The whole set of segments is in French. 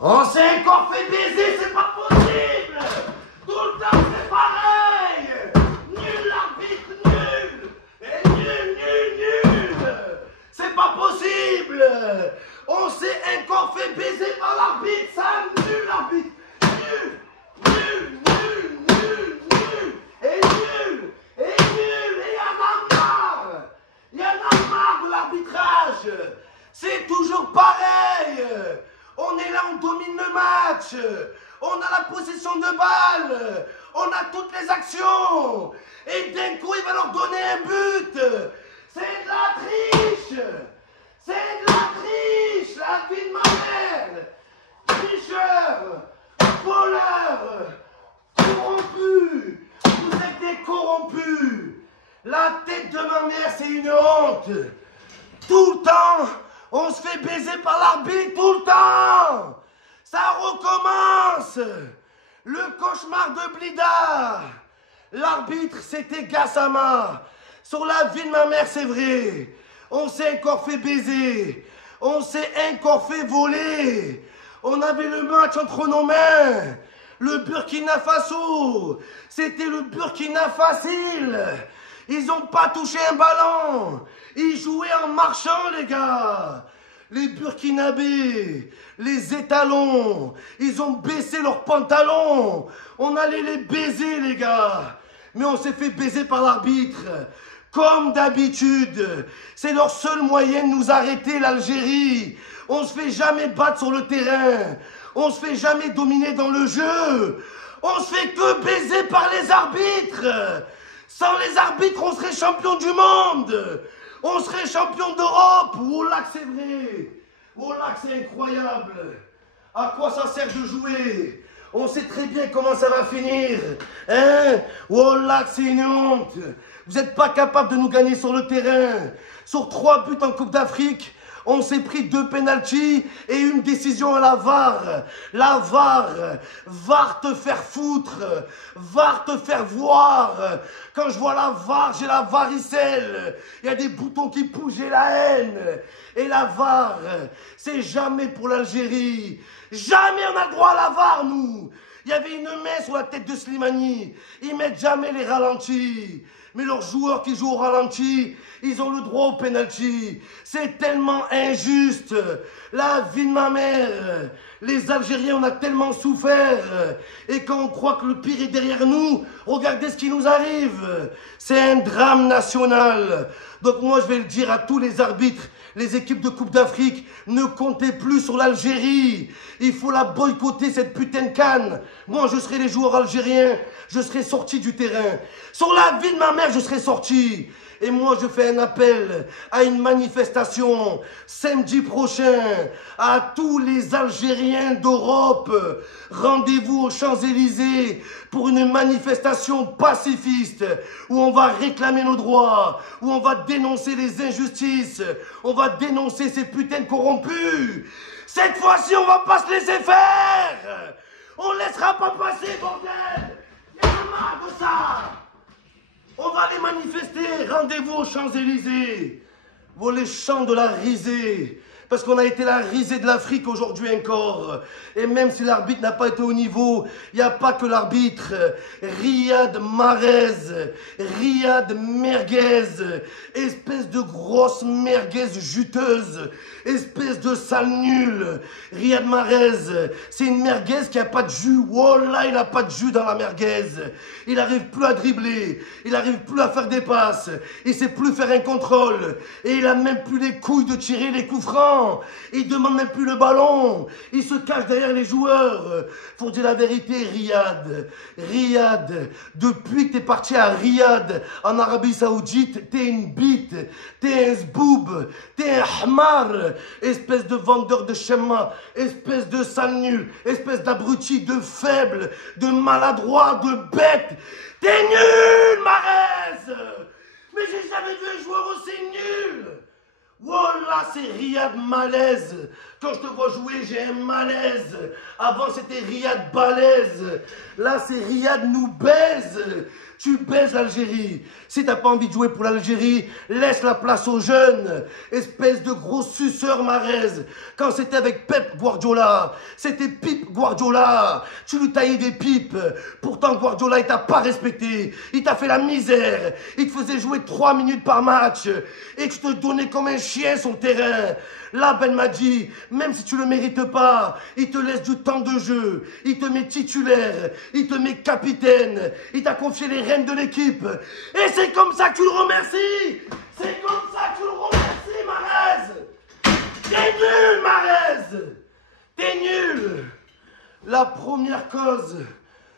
On s'est encore fait baiser, c'est pas possible. Tout le temps c'est pareil. Nul l'arbitre, nul. Et nul. C'est pas possible. On s'est encore fait baiser par l'arbitre, ça, nul l'arbitre. Nul. Et nul. Et y en a marre. Y en a marre de l'arbitrage. C'est toujours pareil. On est là, on domine le match. On a la possession de balle. On a toutes les actions. Et d'un coup, il va leur donner un but. C'est de la triche. C'est de la triche. La vie de ma mère. Tricheur. Voleur. Corrompu. Vous êtes des corrompus. La tête de ma mère, c'est une honte. Tout le temps, on se fait baiser par l'arbitre, tout le temps. Ça recommence. Le cauchemar de Blida. L'arbitre, c'était Gassama. Sur la vie de ma mère, c'est vrai. On s'est encore fait baiser. On s'est encore fait voler. On avait le match entre nos mains. Le Burkina Faso, c'était le Burkina facile. Ils n'ont pas touché un ballon. Ils jouaient en marchant, les gars. Les Burkinabés, les étalons, ils ont baissé leurs pantalons. On allait les baiser, les gars. Mais on s'est fait baiser par l'arbitre. Comme d'habitude. C'est leur seul moyen de nous arrêter, l'Algérie. On se fait jamais battre sur le terrain. On se fait jamais dominer dans le jeu. On se fait que baiser par les arbitres. Sans les arbitres, on serait champion du monde. On serait champion d'Europe. Wallah que c'est vrai. Wallah que c'est incroyable. À quoi ça sert de jouer? On sait très bien comment ça va finir. Hein? Wallah que c'est une honte. Vous n'êtes pas capable de nous gagner sur le terrain. Sur 3 buts en Coupe d'Afrique, on s'est pris 2 pénaltys et une décision à la VAR. La VAR. VAR te faire foutre. VAR te faire voir. Quand je vois la VAR, j'ai la varicelle. Il y a des boutons qui poussent, j'ai la haine. Et la VAR, c'est jamais pour l'Algérie. Jamais on a le droit à la VAR, nous. Il y avait une main sur la tête de Slimani. Ils mettent jamais les ralentis. Mais leurs joueurs qui jouent au ralenti, ils ont le droit au penalty. C'est tellement injuste. La vie de ma mère. Les Algériens, on a tellement souffert. Et quand on croit que le pire est derrière nous, regardez ce qui nous arrive. C'est un drame national. Donc moi, je vais le dire à tous les arbitres, les équipes de Coupe d'Afrique, ne comptez plus sur l'Algérie. Il faut la boycotter, cette putain de CAN. Moi, je serai les joueurs algériens. Je serai sorti du terrain. Sur la vie de ma mère, je serai sorti. Et moi, je fais un appel à une manifestation samedi prochain à tous les Algériens d'Europe. Rendez-vous aux Champs-Élysées pour une manifestation pacifiste où on va réclamer nos droits, où on va dénoncer les injustices, on va dénoncer ces putains de corrompus. Cette fois-ci, on va pas se laisser faire. On laissera pas passer, bordel. Il y en a marre de ça. On va aller manifester, rendez-vous aux Champs-Élysées. Vous les champs de la risée. Parce qu'on a été la risée de l'Afrique aujourd'hui encore. Et même si l'arbitre n'a pas été au niveau, il n'y a pas que l'arbitre. Riyad Mahrez, Riyad Merguez, espèce de grosse merguez juteuse, espèce de sale nul. Riyad Mahrez, c'est une merguez qui n'a pas de jus. Wallah, il n'a pas de jus dans la merguez. Il n'arrive plus à dribbler, il n'arrive plus à faire des passes, il ne sait plus faire un contrôle. Et il n'a même plus les couilles de tirer les coups francs. Il demande même plus le ballon. Il se cache derrière les joueurs. Faut dire la vérité, Riyad. Riyad, depuis que t'es parti à Riyad, en Arabie Saoudite, t'es une bite. T'es un zboub. T'es un hamar. Espèce de vendeur de schéma. Espèce de sale nul. Espèce d'abruti, de faible, de maladroit, de bête. T'es nul, Mahrez. Mais j'ai jamais vu un joueur aussi nul. Wallah, c'est Riyad Mahrez, Quand je te vois jouer, j'ai un malaise. Avant, c'était Riyad balèze. Là, c'est Riyad nous baise. Tu baises l'Algérie. Si t'as pas envie de jouer pour l'Algérie, laisse la place aux jeunes. Espèce de gros suceur Mahrez. Quand c'était avec Pep Guardiola, c'était Pip Guardiola. Tu lui taillais des pipes. Pourtant, Guardiola, il t'a pas respecté. Il t'a fait la misère. Il te faisait jouer 3 minutes par match. Et tu te donnais comme un chien sur le terrain. Là, Ben Madi, même si tu le mérites pas, il te laisse du temps de jeu, il te met titulaire, il te met capitaine, il t'a confié les rênes de l'équipe. Et c'est comme ça que tu le remercies. C'est comme ça que tu le remercies, Mahrez. T'es nul, Mahrez. T'es nul. La première cause,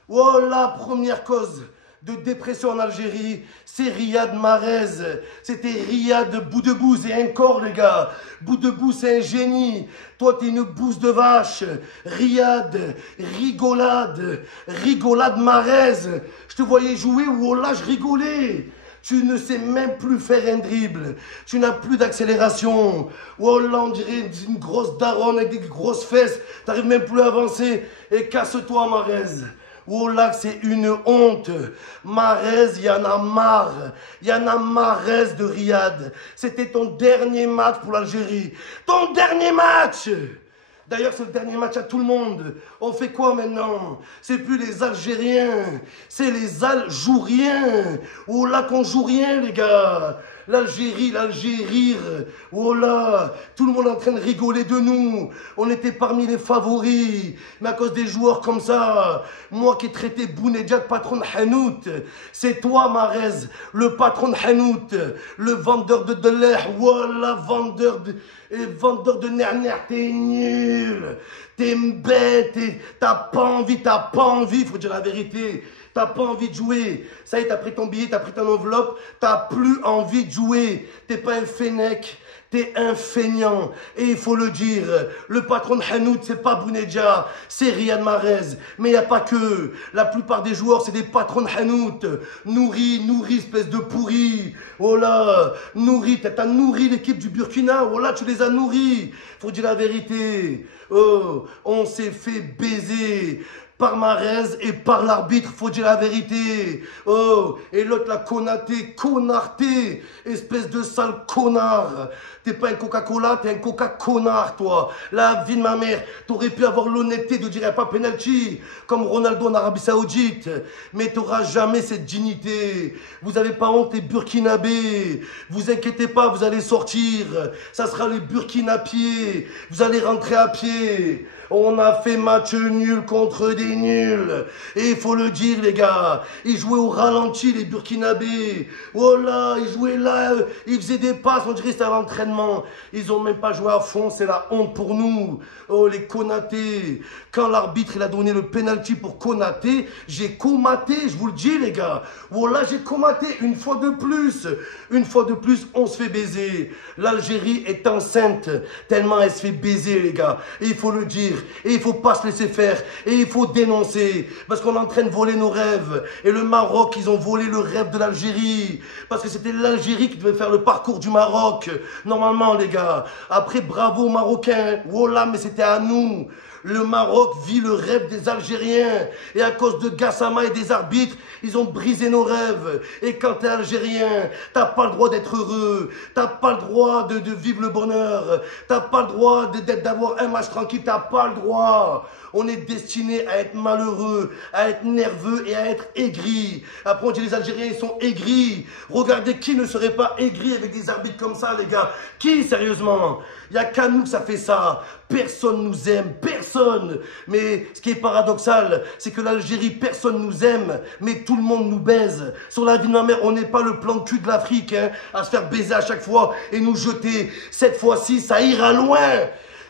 oh la première cause de dépression en Algérie, c'est Riyad Mahrez. C'était Riyad Boudebouze et un corps, les gars. Boudebouze, c'est un génie. Toi, t'es une bouse de vache. Riyad, rigolade Mahrez. Je te voyais jouer, oh là, je rigolais. Tu ne sais même plus faire un dribble. Tu n'as plus d'accélération. Oh là, on dirait une grosse daronne avec des grosses fesses. T'arrives même plus à avancer. Et casse-toi, Mahrez. Oh là, c'est une honte. Mahrez, il y en a marre. Il y en a Mahrez de Riyad. C'était ton dernier match pour l'Algérie. Ton dernier match. D'ailleurs, c'est le dernier match à tout le monde. On fait quoi maintenant? C'est plus les Algériens, c'est les Aljouriens. Oh là, qu'on joue rien, les gars. L'Algérie, l'Algérie. Oh là, tout le monde est en train de rigoler de nous. On était parmi les favoris. Mais à cause des joueurs comme ça, moi qui ai traité Bounedjah de patron de Hanout, c'est toi, Mahrez, le patron de Hanout, le vendeur de Deleh. Voilà, vendeur de nerner, t'es nul, t'es bête, t'as pas envie, faut dire la vérité. T'as pas envie de jouer. Ça y est, t'as pris ton billet, t'as pris ton enveloppe, t'as plus envie de jouer. T'es pas un fennec, t'es un feignant. Et il faut le dire, le patron de Hanout, c'est pas Bounedjah, c'est Riyad Mahrez. Mais il n'y a pas que. La plupart des joueurs, c'est des patrons de Hanout. Nourri, espèce de pourri. Oh là, nourri, t'as nourri l'équipe du Burkina. Oh là, tu les as nourris. Faut dire la vérité. Oh, on s'est fait baiser par Mahrez et par l'arbitre, faut dire la vérité. Oh, et l'autre, la Konaté, Konarté, espèce de sale connard. T'es pas un Coca-Cola, t'es un Coca-Connard, toi. La vie de ma mère, t'aurais pu avoir l'honnêteté de dire pas penalty, comme Ronaldo en Arabie Saoudite. Mais t'auras jamais cette dignité. Vous avez pas honte, les Burkinabés. Vous inquiétez pas, vous allez sortir. Ça sera les Burkinapieds. Vous allez rentrer à pied. On a fait match nul contre des nuls. Et il faut le dire, les gars. Ils jouaient au ralenti, les Burkinabés. Oh là, ils jouaient là. Ils faisaient des passes, on dirait que c'était à l'entraînement. Ils ont même pas joué à fond, c'est la honte pour nous. Oh, les Konaté. Quand l'arbitre, il a donné le penalty pour Konaté, j'ai comaté, je vous le dis, les gars. Oh là, j'ai comaté une fois de plus. Une fois de plus, on se fait baiser. L'Algérie est enceinte, tellement elle se fait baiser, les gars. Et il faut le dire. Et il faut pas se laisser faire. Et il faut dénoncer. Parce qu'on est en train de voler nos rêves. Et le Maroc, ils ont volé le rêve de l'Algérie. Parce que c'était l'Algérie qui devait faire le parcours du Maroc. Normalement, les gars. Après, bravo aux Marocains. Oh là, mais c'était à nous. Le Maroc vit le rêve des Algériens. Et à cause de Gassama et des arbitres, ils ont brisé nos rêves. Et quand t'es Algérien, t'as pas le droit d'être heureux. T'as pas le droit de vivre le bonheur. T'as pas le droit d'avoir un match tranquille. T'as pas le droit. On est destiné à être malheureux, à être nerveux et à être aigri. Après, on dit les Algériens, ils sont aigris. Regardez qui ne serait pas aigri avec des arbitres comme ça, les gars. Qui, sérieusement? Il n'y a qu'à nous que ça fait ça. Personne nous aime, personne. Mais ce qui est paradoxal, c'est que l'Algérie, personne nous aime, mais tout le monde nous baise. Sur la vie de ma mère, on n'est pas le plan de cul de l'Afrique, hein, à se faire baiser à chaque fois et nous jeter. Cette fois-ci, ça ira loin.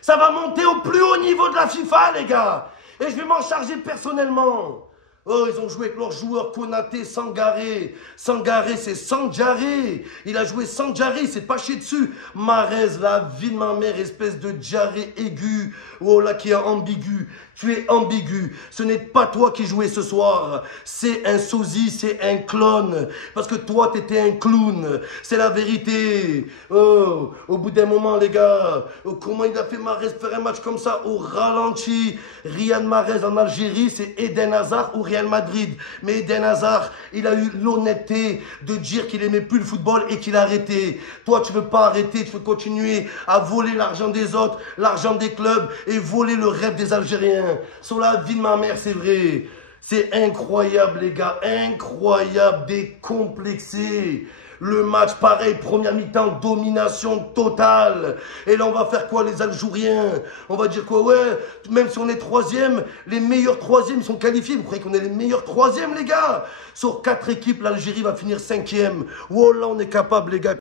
Ça va monter au plus haut niveau de la FIFA, les gars. Et je vais m'en charger personnellement. Oh, ils ont joué avec leurs joueurs Konaté, Sangaré. Sangaré, c'est Sanjaré. Il a joué Sanjaré, il s'est pas chié dessus. Marez, la vie de ma mère, espèce de diarrhée aiguë. Oh là, qui est ambigu. Tu es ambigu. Ce n'est pas toi qui jouais ce soir. C'est un sosie, c'est un clone. Parce que toi, t'étais un clown. C'est la vérité. Oh, au bout d'un moment, les gars, oh, comment il a fait Mahrez faire un match comme ça au ralenti? Riyad Mahrez en Algérie, c'est Eden Hazard ou Real Madrid. Mais Eden Hazard, il a eu l'honnêteté de dire qu'il aimait plus le football et qu'il a arrêté. Toi, tu veux pas arrêter, tu veux continuer à voler l'argent des autres, l'argent des clubs et voler le rêve des Algériens. Sur la vie de ma mère, c'est vrai. C'est incroyable, les gars. Incroyable, décomplexé. Le match, pareil, première mi-temps, domination totale. Et là, on va faire quoi, les Algériens? On va dire quoi? Ouais, même si on est troisième, les meilleurs troisièmes sont qualifiés. Vous croyez qu'on est les meilleurs troisièmes, les gars? Sur 4 équipes, l'Algérie va finir 5e. Oh là, on est capable, les gars.